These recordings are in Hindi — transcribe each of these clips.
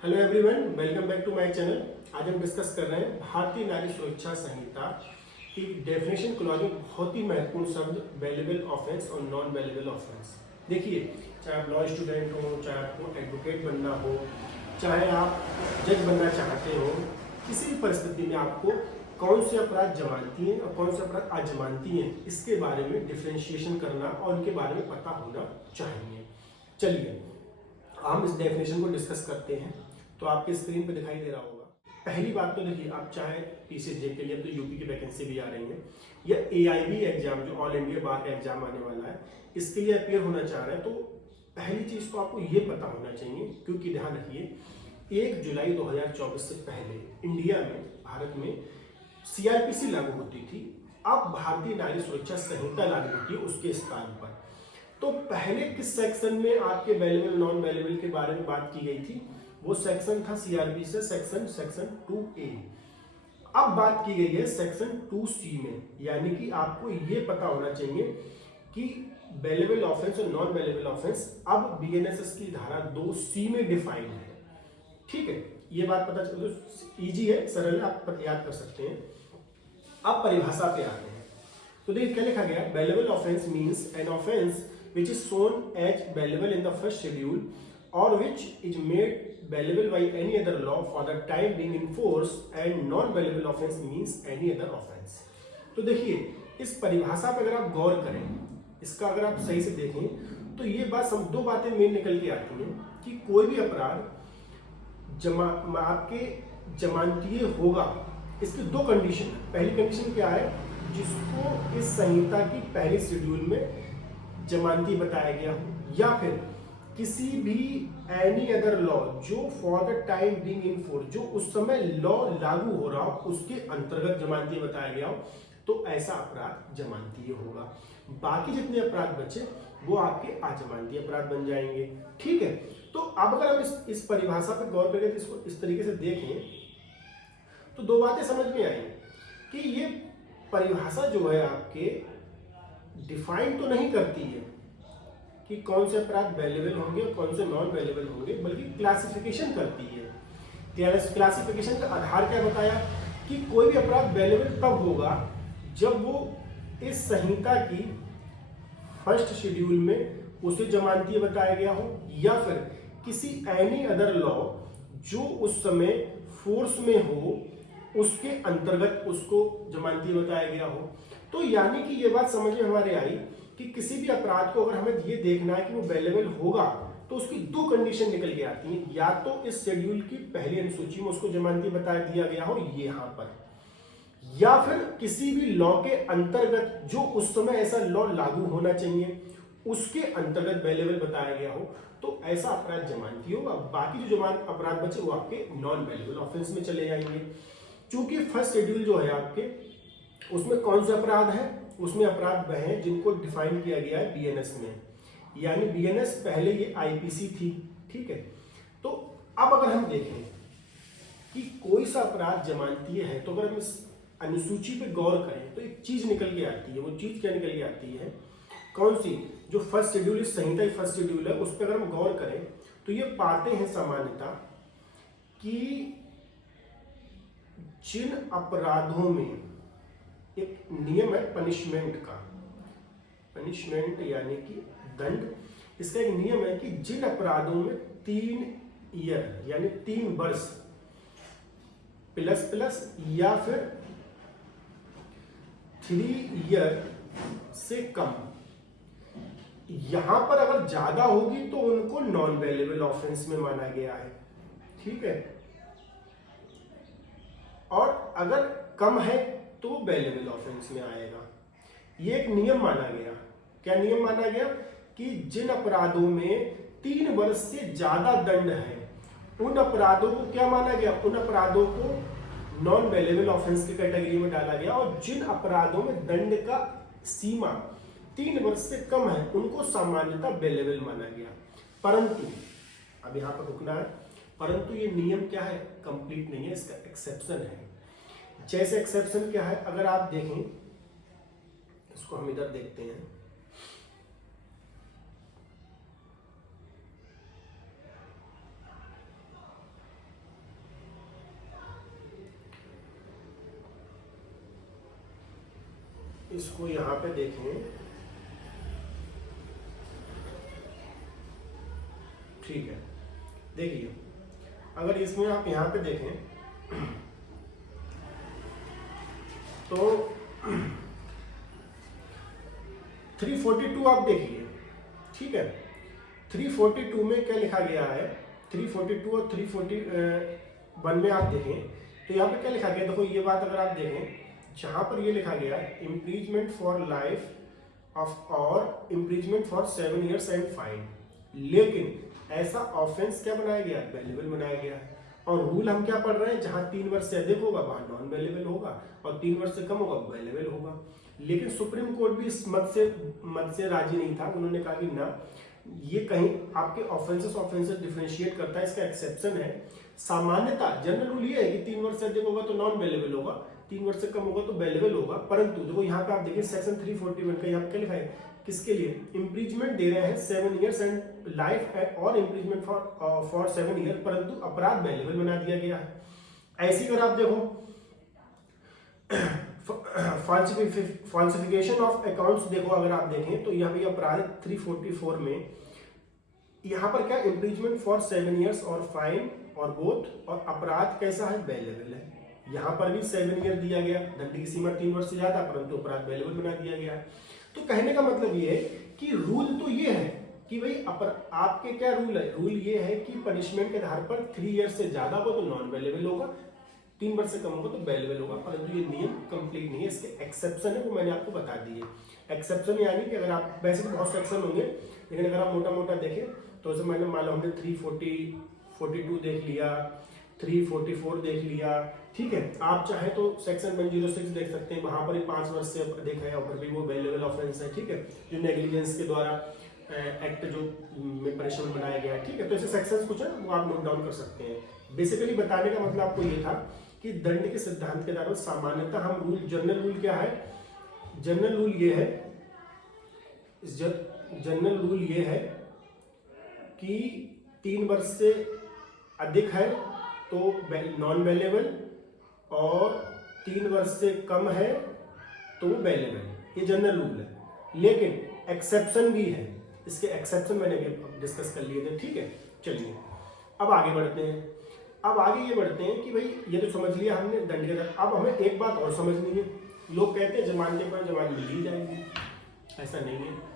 Hello everyone, welcome back to my channel. आज हम डिस्कस कर रहे हैं भारतीय नागरिक सुरक्षा संहिता की डेफिनेशन क्लॉज में बहुत ही महत्वपूर्ण शब्द बेलेबल ऑफेंस और नॉन बेलेबल ऑफेंस। देखिए, चाहे आप लॉ स्टूडेंट हो, चाहे आपको एडवोकेट बनना हो, चाहे आप जज बनना चाहते हो, किसी भी परिस्थिति में आपको कौन से अपराध जमानती हैं और कौन से अपराध अजमानती हैं, इसके बारे में डिफ्रेंशिएशन करना और उनके बारे में पता होना चाहिए। चलिए हम इस डेफिनेशन को डिस्कस करते हैं। तो आपके स्क्रीन पे दिखाई दे रहा होगा। पहली बात तो देखिए, आप चाहे पीसीजे के लिए तो यूपी की वैकेंसी भी आ रही है, या एआईबी एग्जाम जो ऑल इंडिया बार का एग्जाम आने वाला है, इसके लिए अपेयर होना चाह रहे हैं, तो पहली चीज तो आपको ये पता होना चाहिए, क्योंकि ध्यान रखिए 1 जुलाई 2024 से पहले इंडिया में, भारत में सीआरपीसी लागू होती थी। अब भारतीय नागरिक सुरक्षा संहिता लागू होती है उसके स्थान पर। तो पहले किस सेक्शन में आपके बेलेबल नॉन बेलेबल के बारे में बात की गई थी? वो सेक्शन था सीआरपी से सेक्शन 2A। अब बात की गई है सेक्शन 2C में, यानी कि आपको ये पता होना चाहिए कि बेलेबल ऑफेंस और नॉन बेलेबल ऑफेंस अब बीएनएसएस की धारा 2C में डिफाइन है। ठीक है, ये बात पता चलो, इजी है, सरल है, आप याद कर सकते हैं। अब परिभाषा पे आते हैं। तो देखिए क्या लिखा गया, bailable offence means an offence which is shown as bailable in the first schedule or which is made bailable by any other law for the time being in force, and non bailable offense means any other offense। तो देखिए इस परिभाषा पर अगर आप गौर करें, इसका अगर आप सही से देखें तो ये बात दो बातें मेन निकल के आती हैं कि कोई भी अपराध आपके जमानतीय होगा, इसकी दो कंडीशन है। पहली कंडीशन क्या है, जिसको इस संहिता की पहले शेड्यूल में जमानती बताया गया हो, या फिर किसी भी एनी अदर लॉ जो for the time being in force, जो उस समय लॉ लागू हो रहा हो, उसके अंतर्गत जमानती बताया गया हो, तो ऐसा अपराध जमानती होगा। बाकी जितने अपराध बचे वो आपके अजमानती अपराध बन जाएंगे। ठीक है, तो अब अगर हम इस परिभाषा पर गौर करें, तो इसको इस तरीके से देखें तो दो बातें समझ में आएंगी कि ये परिभाषा जो है आपके डिफाइन तो नहीं करती है कि कौन से अपराध बेलेबल होंगे और कौन से नॉन बेलेबल होंगे, बल्कि क्लासिफिकेशन करती है। क्लासिफिकेशन का आधार क्या बताया कि कोई भी अपराध बेलेबल तब होगा जब वो इस संहिता की फर्स्ट शेड्यूल में उसे जमानती बताया गया हो, या फिर किसी एनी अदर लॉ जो उस समय फोर्स में हो उसके अंतर्गत उसको जमानती बताया गया हो। तो यानी कि ये बात समझ में हमारे आई कि किसी भी अपराध को अगर हमें ये देखना है कि वो बेलेबल होगा, तो उसकी दो कंडीशन निकल के आती हैं। या तो इस शेड्यूल की पहली अनुसूची में उसको जमानती बता दिया गया हो यहाँ पर, या फिर किसी भी लॉ के अंतर्गत जो उस समय ऐसा लॉ लागू होना चाहिए उसके अंतर्गत बेलेबल बताया गया हो, तो ऐसा अपराध जमानती होगा। बाकी जो जमान अपराध बचे वो आपके नॉन बेलेबल ऑफेंस में चले जाएंगे। चूंकि फर्स्ट शेड्यूल जो है आपके, उसमें कौन से अपराध है, उसमें अपराध वह हैं जिनको डिफाइन किया गया है बीएनएस में, यानी बीएनएस पहले ये आईपीसी थी। ठीक है, तो अब अगर हम देखें कि कोई सा अपराध जमानती है, तो अगर हम इस अनुसूची पे गौर करें तो एक चीज निकल के आती है। वो चीज क्या निकल के आती है, कौन सी, जो फर्स्ट शेड्यूल, इस संहिता की फर्स्ट शेड्यूल है, उस पर अगर हम गौर करें तो ये पाते हैं सामान्यता कि जिन अपराधों में एक नियम है पनिशमेंट का, पनिशमेंट यानी कि दंड, इसका एक नियम है कि जिन अपराधों में 3 ईयर यानी 3 वर्ष प्लस या फिर 3 ईयर से कम, यहां पर अगर ज्यादा होगी तो उनको नॉन बेलेबल ऑफेंस में माना गया है। ठीक है, और अगर कम है तो बेलेबल ऑफेंस में आएगा। ये एक नियम माना गया। क्या नियम माना गया कि जिन अपराधों में 3 वर्ष से ज्यादा दंड है, उन अपराधों को क्या माना गया, उन अपराधों को नॉन बेलेबल ऑफेंस की कैटेगरी में डाला गया। और जिन अपराधों में दंड का सीमा 3 वर्ष से कम है, उनको सामान्यतः बेलेबल माना गया। परंतु अब यहां पर रुकना है, परंतु ये नियम क्या है, कंप्लीट नहीं है, इसका एक्सेप्शन है। जैसे एक्सेप्शन क्या है, अगर आप देखें, इसको हम इधर देखते हैं, इसको यहाँ पे देखें, ठीक है, देखिए अगर इसमें आप यहाँ पे देखें तो 342 आप देखिए, ठीक है, 342 में क्या लिखा गया है, 342 और 341 में आप देखें तो यहाँ पे क्या लिखा गया, देखो ये बात अगर आप देखें जहाँ पर ये लिखा गया इम्प्रीजमेंट फॉर लाइफ ऑफ और imprisonment for 7 years and fine, लेकिन ऐसा ऑफेंस क्या बनाया गया, बेलेबल बनाया गया है। और रूल हम क्या पढ़ रहे हैं, जहां 3 वर्ष से अधिक होगा वहां नॉन बेलेबल होगा और 3 वर्ष से कम होगा बेलेबल होगा। लेकिन सुप्रीम कोर्ट भी इस मत से राजी नहीं था। उन्होंने कहा कि ना, ये कहीं आपके ऑफेंसेस डिफरेंशिएट करता है, इसका एक्सेप्शन है। सामान्यता जनरल रूल ये है कि 3 वर्ष से अधिक होगा तो नॉन बेलेबल होगा, 3 वर्ष से कम होगा तो बेलेबल होगा। परंतु देखो यहाँ पे आप देखिए सेक्शन 341 का यहाँ पे क्या लिखा है, किसके लिए इम्प्रीजमेंट दे रहे हैं 7 years एंड लाइफ और इम्प्रीजमेंट फॉर 7 years, परंतु अपराध बेलेबल बना दिया गया है। ऐसी अगर आप देखो फॉल्सिफिकेशन ऑफ अकाउंट्स देखो, अगर आप देखें तो यहाँ पे अपराध 344 में यहाँ पर क्या इम्प्रीजमेंट फॉर 7 years और फाइन और बोथ, और अपराध कैसा है, बेलेबल है। यहाँ पर भी 7 year दिया गया, दंड की सीमा 3 वर्ष से ज्यादा, परंतु अपराध बेलेबल बना दिया गया। तो कहने का मतलब ये है कि रूल तो ये है कि भाई आपके क्या रूल है, रूल ये है कि पनिशमेंट के आधार पर 3 years से ज्यादा हो तो नॉन बेलेबल होगा, 3 वर्ष से कम होगा तो बेलेबल होगा, परंतु ये नियम कंप्लीट नहीं है। इसके एक्सेप्शन है, वो मैंने आपको बता दिए। एक्सेप्शन यानी कि अगर आप, वैसे तो बहुत सेक्शन होंगे, लेकिन अगर आप मोटा मोटा देखें तो उसे मैंने मान लो हमने 342 देख लिया, 344 देख लिया, ठीक है। आप चाहे तो सेक्शन 106 देख सकते हैं, वहां पर ही 5 वर्ष से अधिक है और भी वो बेलेबल ऑफेंस है, ठीक है, जो नेग्लिजेंस के द्वारा एक्ट जो पनिशमेंट बनाया गया है, ठीक है। तो ऐसे सेक्शंस कुछ है वो आप नोट डाउन कर सकते हैं। बेसिकली बताने का मतलब आपको ये था कि दंड के सिद्धांत के आधार पर सामान्यतः हम रूल, जनरल रूल क्या है, जनरल रूल ये है, जनरल रूल ये है कि 3 वर्ष से अधिक है तो नॉन बेलेबल और 3 वर्ष से कम है तो वो बेलेबल, ये जनरल रूल है। लेकिन एक्सेप्शन भी है, इसके एक्सेप्शन मैंने भी डिस्कस कर लिए थे, ठीक है। चलिए अब आगे बढ़ते हैं। अब आगे ये बढ़ते हैं कि भाई ये तो समझ लिया हमने दंड के दर, अब हमें एक बात और समझनी है। लोग कहते हैं जमानते पर जमानत मिल ही जाएगी, ऐसा नहीं है।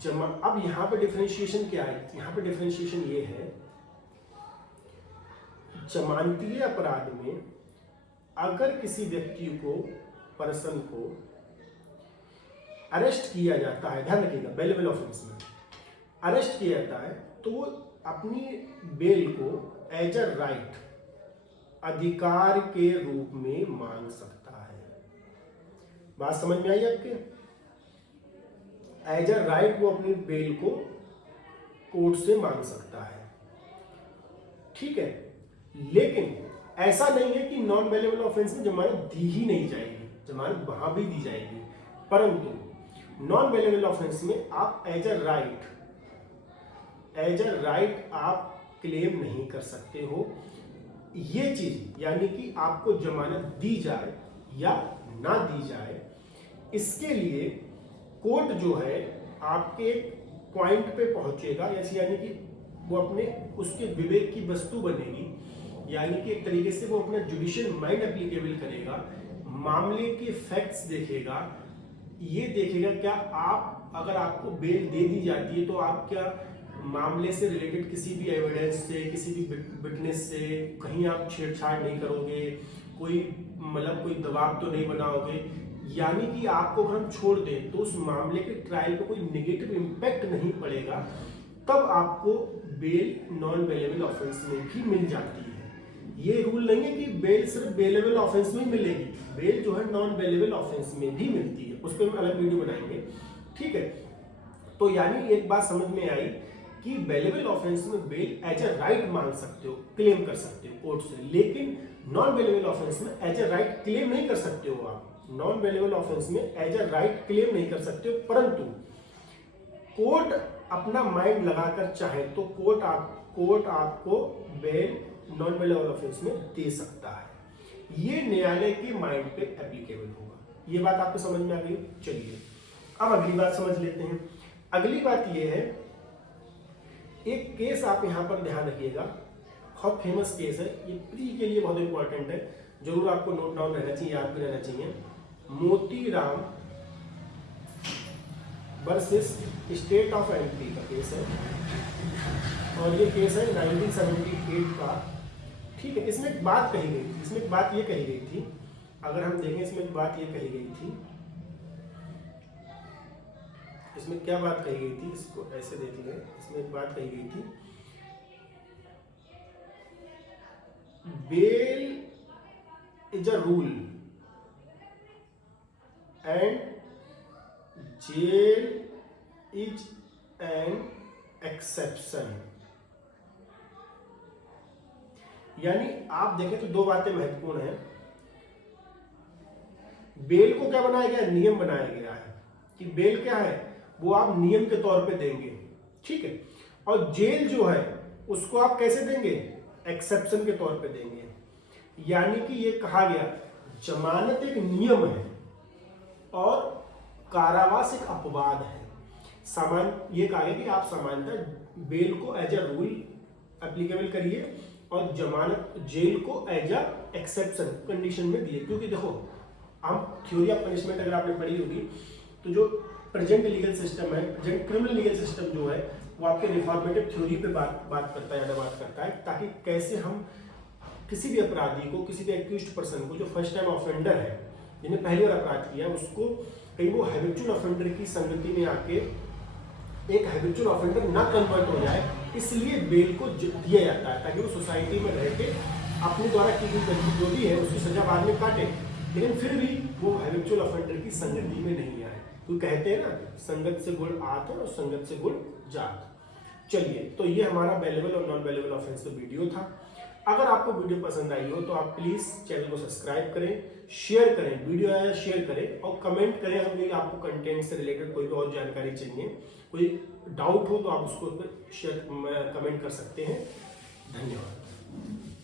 अब यहाँ पे डिफरेंशिएशन क्या है, यहाँ पे डिफरेंशिएशन ये है, जमानतीय अपराध में अगर किसी व्यक्ति को, पर्सन को अरेस्ट किया जाता है, ध्यान रखिएगा, बेलेबल ऑफेंस में अरेस्ट किया जाता है तो वो अपनी बेल को एज अ राइट, अधिकार के रूप में मांग सकता है। बात समझ में आई आपके? एज अ राइट वो अपनी बेल को कोर्ट से मांग सकता है, ठीक है। लेकिन ऐसा नहीं है कि नॉन बेलेबल ऑफेंस में जमानत दी ही नहीं जाएगी, जमानत वहां भी दी जाएगी, परंतु नॉन बेलेबल ऑफेंस में आप एज अ राइट आप क्लेम नहीं कर सकते हो। ये चीज यानी कि आपको जमानत दी जाए या ना दी जाए, इसके लिए कोर्ट जो है आपके एक पॉइंट पे पहुंचेगा, यानी कि वो अपने उसके विवेक की वस्तु बनेगी, यानी कि एक तरीके से वो अपना जुडिशियल माइंड एप्लीकेबल करेगा, मामले के फैक्ट्स देखेगा, ये देखेगा क्या आप, अगर आपको बेल दे दी जाती है तो आप क्या मामले से रिलेटेड किसी भी एविडेंस से, किसी भी विटनेस से कहीं आप छेड़छाड़ नहीं करोगे, कोई मतलब कोई दबाव तो नहीं बनाओगे, यानी कि आपको अगर हम छोड़ दें तो उस मामले के ट्रायल पे कोई नेगेटिव इम्पैक्ट नहीं पड़ेगा, तब आपको बेल नॉन बेलेबल ऑफेंस में भी मिल जाती है। ये रूल नहीं है कि बेल सिर्फ बेलेबल ऑफेंस में मिलेगी, बेल जो है नॉन बेलेबल ऑफेंस में भी मिलती है, उस पर हम अलग वीडियो बनाएंगे, ठीक है। तो यानी एक बात समझ में आई कि बेलेबल ऑफेंस में बेल एज अ राइट मांग सकते हो, क्लेम कर सकते हो कोर्ट से, लेकिन नॉन बेलेबल ऑफेंस में एज अ राइट क्लेम नहीं कर सकते हो। आप नॉन बेलेबल ऑफेंस में एज अ राइट क्लेम नहीं कर सकते हो, परंतु कोर्ट अपना माइंड लगाकर चाहे तो कोर्ट आपको बेल नॉन बेलेबल ऑफेंस में दे सकता है। ये न्यायालय के माइंड पे एप्लीकेबल होगा, ये बात आपको समझ में आ गई। चलिए अब अगली बात समझ लेते हैं। अगली बात ये है, एक केस आप यहाँ पर ध्यान रखिएगा, बहुत फेमस केस है, ये प्री के लिए बहुत इंपॉर्टेंट है, जरूर आपको नोट डाउन रहना चाहिए, याद भी रहना चाहिए। Motiram versus state of MP का केस है, और ये केस है 1978 का। ठीक है, इसमें एक बात कही गई थी, इसमें एक बात ये कही गई थी, अगर हम देखें इसमें एक बात ये कही गई थी, इसमें क्या बात कही गई थी, इसको ऐसे देख लें। इसमें एक बात कही गई थी, bail is a rule and jail is an exception. यानी आप देखें तो दो बातें महत्वपूर्ण हैं। बेल को क्या बनाया गया, नियम बनाया गया है कि बेल क्या है, वो आप नियम के तौर पे देंगे, ठीक है, और जेल जो है उसको आप कैसे देंगे, एक्सेप्शन के तौर पे देंगे। यानी कि ये कहा गया जमानत एक नियम है और कारावास एक अपवाद है। ये कहा गया कि आप सामान्यतः बेल को एज अ रूल एप्लीकेबल करिए और जमानत जेल को एज अ एक्सेप्शन कंडीशन में दिए। क्योंकि देखो, हम थ्योरी ऑफ पनिशमेंट अगर आपने पढ़ी होगी तो जो प्रेजेंट लीगल सिस्टम है, प्रेजेंट क्रिमिनल लीगल सिस्टम जो है, वो आपके रिफॉर्मेटिव थ्योरी पे बात करता है, ताकि कैसे हम किसी भी अपराधी को, किसी भी एक्यूज्ड पर्सन को जो फर्स्ट टाइम ऑफेंडर है, जिन्हें पहली बार अपराध किया, उसको कहीं वो हैबिचुअल ऑफेंडर की संगति में आके एक हैबिचुअल ऑफेंडर ना कन्वर्ट हो जाए, इसलिए बेल को दिया जाता है ताकि वो सोसाइटी में रह के अपने द्वारा की गई गलती जो भी है उसकी सजा बाद में काटे, लेकिन फिर भी वो हैबिचुअल ऑफेंडर की संगति में नहीं आए। तो कहते हैं ना, संगत से गुण आत और संगत से गुण जात। चलिए, तो ये हमारा बेलेबल और नॉन बेलेबल ऑफेंस का वीडियो था। अगर आपको वीडियो पसंद आई हो तो आप प्लीज चैनल को सब्सक्राइब करें, शेयर करें, वीडियो आया शेयर करें और कमेंट करें अगर आपको कंटेंट से रिलेटेड कोई भी और जानकारी चाहिए, कोई डाउट हो तो आप उसको शेयर कमेंट कर सकते हैं। धन्यवाद।